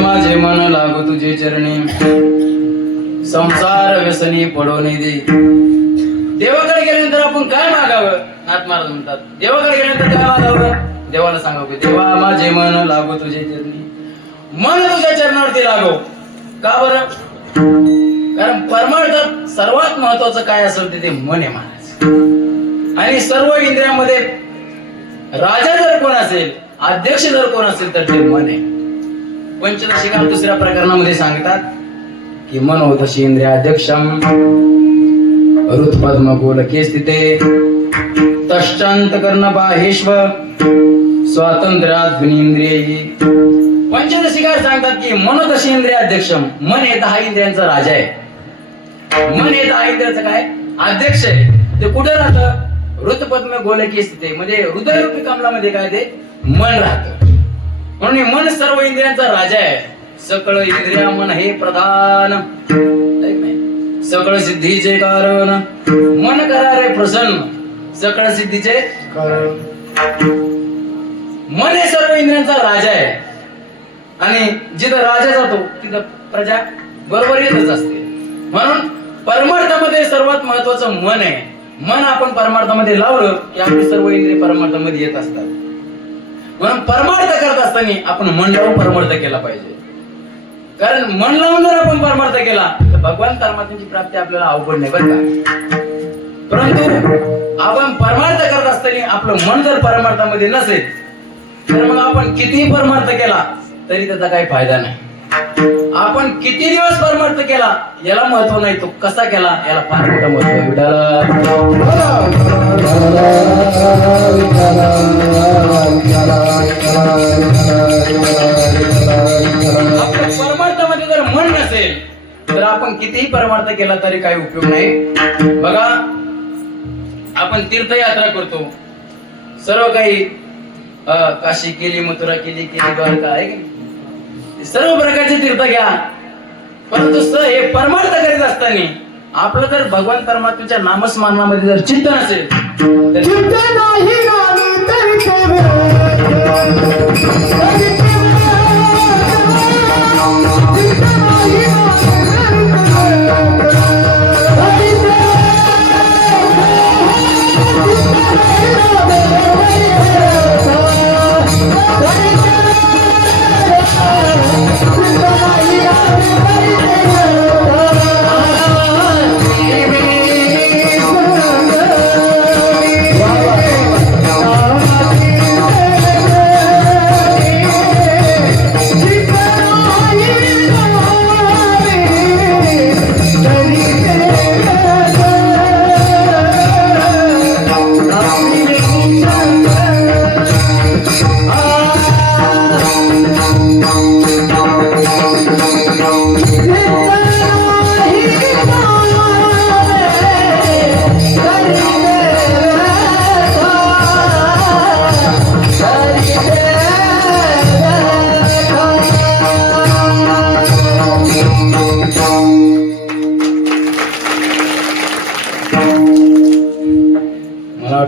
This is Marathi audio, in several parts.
माझे मन लागू तुझे चरणी. संसार व्यसनी पडवणे दे देवाकडे गेल्यानंतर आपण काय मागावं? नाथ महाराज म्हणतात देवाकडे गेल्यानंतर काय मागावं? देवाला सांगावं देवा माझे मन लागू तुझे चरणी. मन तुझ्या चरणावरती लागो. का बरं? कारण परमार्थात सर्वात महत्वाचं काय असेल ते ते मन आहे महाराज. आणि सर्व इंद्रियामध्ये राजा जर कोण असेल अध्यक्ष जर कोण असेल तर ते मन आहे. पंचदशिका दुसऱ्या प्रकरणामध्ये सांगतात की मनोदशी इंद्रियाध्यक्षम इंद्रिया ऋतपद्म गोलके स्थिते तश्चांत कर्ण बाहेश्व स्वातंत्र्यात पंचदशिकार सांगतात की मनोदशी इंद्रियाध्यक्षम मन हे दहा इंद्रियांचा राजा आहे. मन हे दहा इंद्रियाचं काय? अध्यक्ष आहे. ते कुठे राहतं? ऋतपद्म गोलकी स्थिती म्हणजे हृदयरूपी कमलामध्ये काय ते? मन राहतं. म्हणून मन सर्व इंद्रियांचा राजा आहे. सकळ इंद्रिया मन हे प्रधान. सकळ सिद्धीचे कारण. मन करा रे प्रसन्न. सकळ सिद्धीचे मन हे सर्व इंद्रियांचा राजा आहे. आणि जिथं राजा जातो तिथं प्रजा बरोबर येतच असते. म्हणून परमार्थामध्ये सर्वात महत्वाचं मन आहे. मन आपण परमार्थामध्ये लावलं की आपली सर्व इंद्रिय परमार्थामध्ये येत असतात. म्हणून परमार्थ करत असताना आपण मन लावून परमार्थ केला पाहिजे. कारण मन लावून जर आपण परमार्थ केला तर भगवान परमात्म्याची प्राप्ती आपल्याला अवघड नाही बरं का? परंतु आपण परमार्थ करत असताना आपलं मन जर परमार्थामध्ये नसेल तर मग आपण कितीही परमार्थ केला तरी त्याचा काही फायदा नाही. आपण किती दिवस परमार्थ केला? याला महत्त्व नाही तो कसा केला? याला फार मोठं महत्त्व परमार्थामध्ये जर मन नसेल तर आपण कितीही परमार्थ केला तरी काही उपयोग नाही. बघा आपण तीर्थयात्रा करतो. सर्व काही अं, काशी केली मथुरा केली केली द्वारका आहे की सर्व प्रकारचे तीर्थ घ्या. परंतु स हे परमार्थ करीत असताना आपलं जर भगवान परमात्म्याच्या नामस्मरणामध्ये जर चिंतन असेल तर चित्त नाही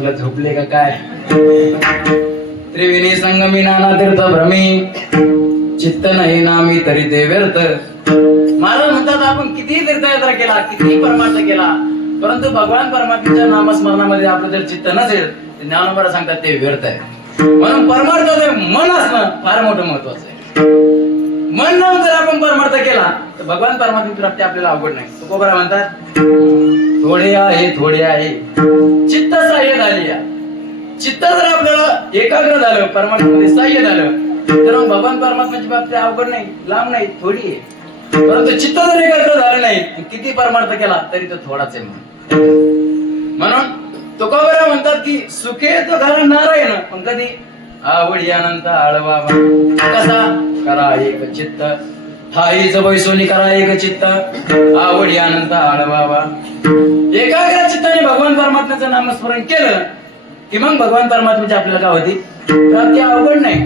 मला झोपले का काय? त्रिवेणी संगमी नाना तीर्थ भ्रमी चित्त नाही नामी तरी ते व्यर्थ. महाराज म्हणतात आपण कितीही तीर्थयात्रा केला कितीही परमार्थ केला परंतु भगवान परमात्म्याच्या नामस्मरणामध्ये आपलं जर चित्त नसेल तर ज्ञानोबरा सांगतात ते व्यर्थ आहे. म्हणून परमार्थाचे म्हणजे मन असणं फार मोठं महत्वाचं आहे. मन लावून जर आपण परमार्थ केला तर भगवान परमात्म्याची प्राप्ती आपल्याला अवघड नाही. तुकोबरा म्हणतात? थोडे आहे थोडे आहे. चित्त सहाय्य झाली या चित्त जर आपल्याला एकाग्र झालं परमात्मा सहाय्य झालं तर मग भगवान परमात्म्याची बाबती अवघड नाही लांब नाही थोडी आहे. परंतु चित्त जर एकाग्र झालं नाही किती परमार्थ केला तरी तो थोडाच आहे म्हणून. म्हणून तुकोबरा म्हणतात की सुखे तो घरा नारायण पण कधी? आवडी अनंत आळवा कसा? करा एक चित्त. ठाईच बैसोनी करा एक चित्त. आवडी आनंद आळवावा एकाग्र चित्ताने भगवान परमात्म्याचं नामस्मरण केलं की मग भगवान परमात्म्याची आपल्याला काय होती? प्राप्ती अवघड नाही.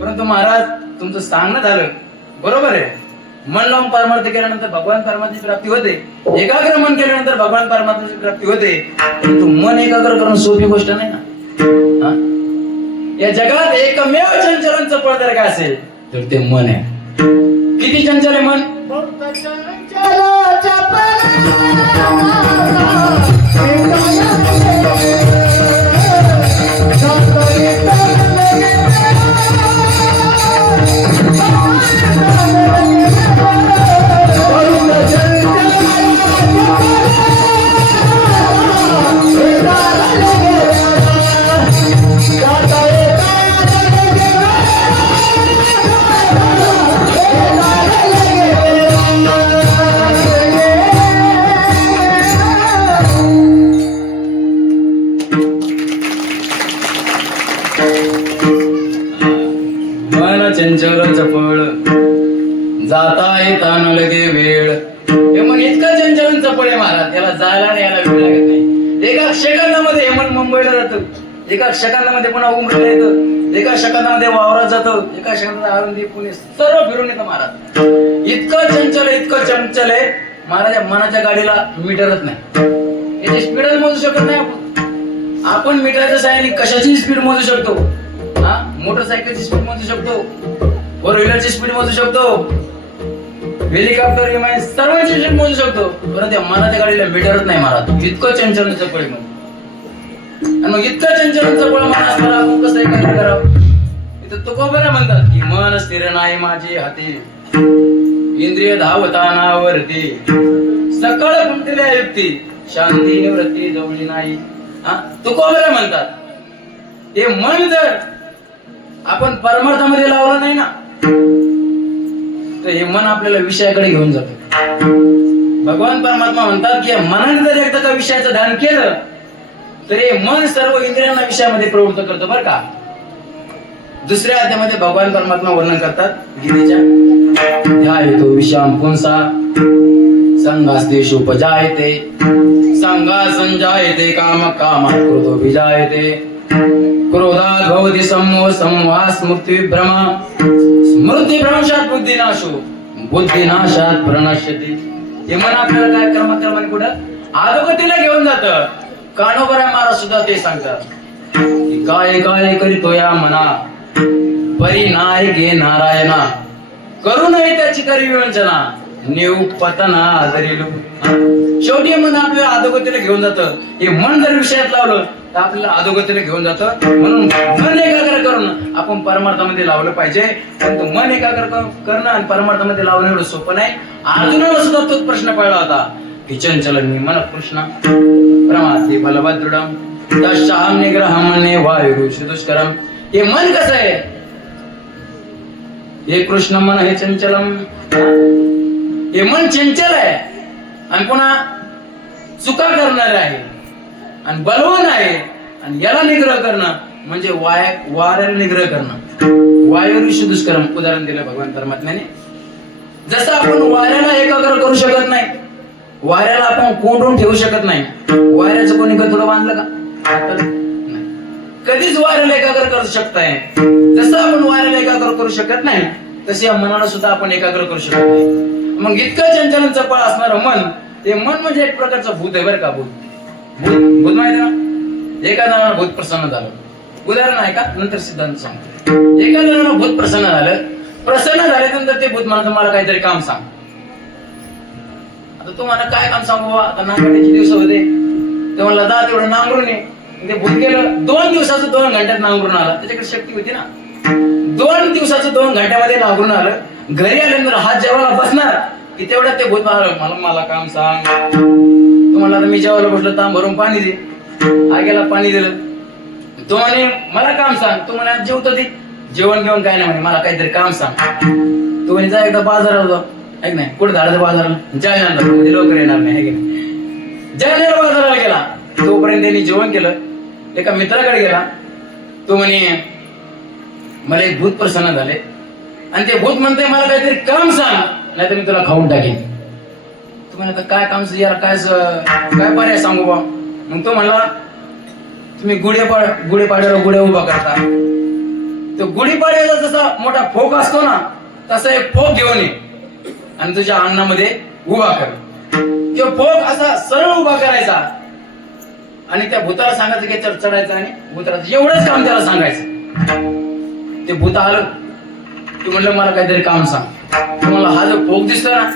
परंतु महाराज तुमचं सांगणं झालं. बरोबर आहे. मन लावून परमार्थ केल्यानंतर भगवान परमात्म्याची प्राप्ती होते. एकाग्र मन केल्यानंतर भगवान परमात्म्याची प्राप्ती होते. परंतु मन एकाग्र करणं सोपी गोष्ट नाही ना? या जगात एकमेव चंचलांचं पळ जर काय असेल? तर ते मन आहे. किती चंचल आहे मन? त्यांच्यावर चपळ जाता येता न लगे वेळ. हे इतका इतकं चंचल चपळ आहे महाराज. त्याला जायला आणि यायला वेळ लागत नाही. एका सेकंदामध्ये हे मन मुंबईला जातं. एका सेकंदामध्ये पुन्हा उमरेला येतं. एका सेकंदामध्ये वावरात जातं. एका सेकंदात आळंदी पुणे सर्व फिरून येतं महाराज. इतकं चंचल आहे इतकं चंचल आहे. महाराज मनाच्या गाडीला मीटरच नाही. याची स्पीडच मोजू शकत नाही आपण. आपण मीटरच्या साहाय्याने कशाची स्पीड मोजू शकतो. मोटरसायकलची स्पीड मोजू शकतो. फोर व्हीलरची स्पीड मोजू शकतो. हेलिकॉप्टर विमान सर्वांची स्पीड मोजू शकतो. परंतु त्या गाडीला मीटरच नाही मला इतकं चंचल चपळ मग. आणि मग इतकं चंचल चपळ मला असताना आपण कसं एखादं करावं. इथं तुकोबरा म्हणतात की मन स्थिर नाही माझे हाती. इंद्रिय धावतानावरती. सकळ कुंटल्या युक्ती. शांती निवृत्ती जवळी नाही. हा? तुकोबरा म्हणतात. ते मन जर आपण परमार्थामध्ये लावलं नाही ना तर हे मन आपल्याला विषयाकडे घेऊन जात. भगवान परमात्मा म्हणतात की मनाने जर एकदा का विषयाचं ध्यान केलं तर हे मन सर्व इंद्रियांना विषयामध्ये प्रवृत्त करतो बरं का. दुसऱ्या अध्यामध्ये भगवान परमात्मा वर्णन करतात गीतेच्या ध्यायतो विषाम पुंसा संघास्तेश उपजायते संघा संजायते काम कामात क्रोधो विजायते क्रोधात भवती सम्मोह संवाह स्मृती भ्रम। स्मृती भ्रमशात बुद्धिनाशो। बुद्धिनाशात प्रणश्यती। हे मन आपल्याला काय क्रमाक्रमाने कुठं? आरोग्यतीला घेऊन जात. कानोबरा महाराज सुद्धा ते सांगतात. काय काय करीतो या मना? परी नाय गे नारायणा. करू नये त्याची करी विवंचना. नेऊ पतना आदरिलो. शेवटी मन आपल्याला अधोगतीला घेऊन जातं. हे मन जर विषयात लावलं तर आपल्याला अधोगतीला घेऊन जातं. म्हणून मन एकाग्र करून आपण परमार्थामध्ये लावलं पाहिजे. पण मन एकाग्र करणं आणि परमार्थामध्ये लावणं एवढं सोपं नाही. अर्जुनाला सुद्धा तोच प्रश्न पडला होता. की चंचल मन कृष्ण प्रमाती बलभद्रुडम दशाम निग्रहम ने वायु दुष्करम हे मन कसं आहे? हे कृष्ण मन हे चंचलम. हे मन चंचल आहे. आणि पुन्हा चुका करणार आहे. आणि बलवान आहे. आणि याला निग्रह करणं म्हणजे वाय वाऱ्याला निग्रह करणं. वायुऋषी दुष्कर्म. उदाहरण दिलं भगवान परमात्म्याने. जसं आपण वाऱ्याला एकाग्र करू शकत नाही वाऱ्याला आपण कोंडून ठेवू शकत नाही वाऱ्याचं कोणी गतुडं बांधलं का? कधीच वाऱ्याला एकाग्र करू शकताय जसं आपण वाऱ्याला एकाग्र करू शकत नाही तसे या मनाला सुद्धा आपण एकाग्र करू शकत नाही. मग इतकं चंचलन चपळ असणारं मन ते मन म्हणजे एक प्रकारचं भूत आहे बरं का भूत. भूत भूत माहिती ना एका जणांना भूत प्रसन्न झालं. उदाहरण आहे का? नंतर सिद्धांत सांगतो. एका जणांना भूत प्रसन्न झालं. प्रसन्न झाल्यानंतर ते भूत म्हणतं मला काहीतरी काम सांग. आता तुम्हाला काय काम सांगू बाबा आता नांगरण्याचे दिवस होते. ते म्हणला दा तेवढं नांगरून ये. ते भूत गेलं. दोन दिवसाचं दोन घंट्यात नांगरून आला. त्याच्याकडे शक्ती होती ना. दोन दिवसाचं दोन घंट्यामध्ये नांगरून आलं. घरी आल्यानंतर हात जेवायला बसणार. की तेवढ्यात ते भूत म्हणाल मला मला काम सांग. तो म्हणला आता मी जेवायला बसलो ताम भरून पाणी दे. आग्याला पाणी दिलं. तो म्हणे मला काम सांग. तो म्हणे जेवतो ते. जेवण घेऊन काय नाही म्हणे मला काहीतरी काम सांग. तो म्हणे जा एकदा बाजारात जाऊ. ऐक नाही कुठे झाडाचं बाजाराला? जालन्याला. म्हणजे लवकर येणार नाही की नाही? जालन्याला बाजाराला गेला. तोपर्यंत त्यांनी जेवण केलं. एका मित्राकडे गेला. तो म्हणे मला एक भूत प्रसन्न झाले. आणि ते भूत म्हणते मला काहीतरी काम सांग. नाहीतर मी तुला खाऊन टाकेन. तुम्ही आता काय काम यार काय काय पर्याय सांगू बा मग तो म्हणला तुम्ही गुढेपाड गुढीपाड्याला गुढे उभा करता. तो गुढीपाड्याचा जसा मोठा फोक असतो ना तसा एक फोक घेऊन ये आणि तुझ्या अन्नामध्ये उभा कर. तो फोक असा सरळ उभा करायचा आणि त्या भूताला सांगायचं की चढायचं आणि भूताला एवढंच काम त्याला सांगायचं. ते भूत आलं तू म्हणलं मला काहीतरी काम सांग. तुम्हाला हा जो फोक दिसतो ना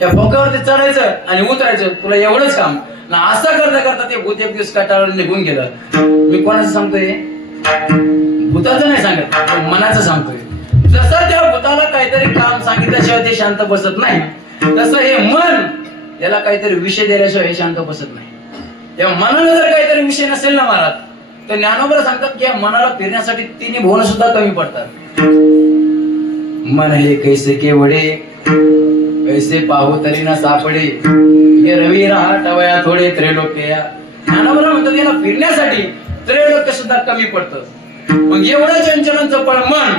त्या फोकावरती चढायचं आणि उतरायचं तुला एवढंच काम. ना असं करता करता ते भूत एक दिवस कटाळून निघून गेलं. मी कोणाचं सांगतोय? भूताचं नाही सांगत मनाचं सांगतोय. जसं त्या भूताला काहीतरी काम सांगितल्याशिवाय ते शांत बसत नाही तसं हे मन याला काहीतरी विषय दिल्याशिवाय हे शांत बसत नाही. या मनाला जर काहीतरी विषय नसेल ना मला तर ज्ञानोबर सांगतात की या मनाला फिरण्यासाठी तिन्ही भुवन सुद्धा कमी पडतात. मन हे कैसे केवडे कैसे पाहू तरी ना सापडे. हे रवी टवया थोडे त्रैलोक्य ज्ञानोबर म्हणतात याला फिरण्यासाठी त्रैलोक्य सुद्धा कमी पडतं. मग एवढं चंचलांचं पण मन.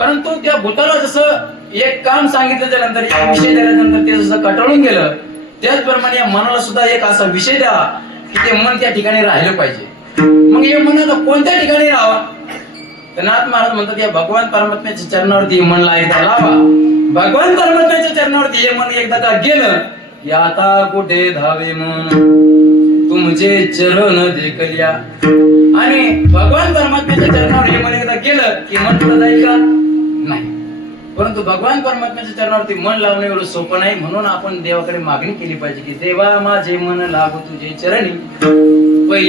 परंतु त्या भूताला जसं एक काम सांगितलं नंतर एक विषय दिल्यानंतर ते जसं कटाळून गेलं त्याचप्रमाणे या मनाला सुद्धा एक असा विषय द्या की ते मन त्या ठिकाणी राहिलं पाहिजे. मग हे मन आता कोणत्या ठिकाणी राहावं? नाथ महाराज म्हणतात या भगवान परमात्म्याच्या चरणावरती हे मनला एकदा लावा. भगवान परमात्म्याच्या चरणावरती हे मन एकदा का गेलं की आता कुठे धावे मन? तुमचे चरण देखल्या आणि भगवान परमात्म्याच्या चरणावर हे मन एकदा गेलं की मन पुढे जाईल का? नाही. परंतु भगवान परमात्म्याच्या चरणावरती मन लावणे एवढं सोपं नाही. म्हणून आपण देवाकडे मागणी केली पाहिजे की देवा माझे मन लागू तुझे चरणी. पहिले